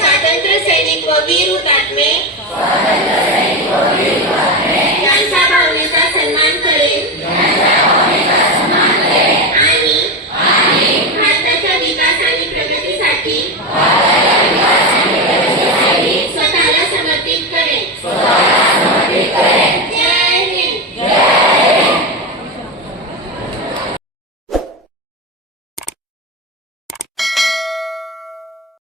स्वातंत्र्य सैनिक व वीर हुतात्मे. यांचा भावनेचा सन्मान भारताच्या विकास आणि प्रगतीसाठी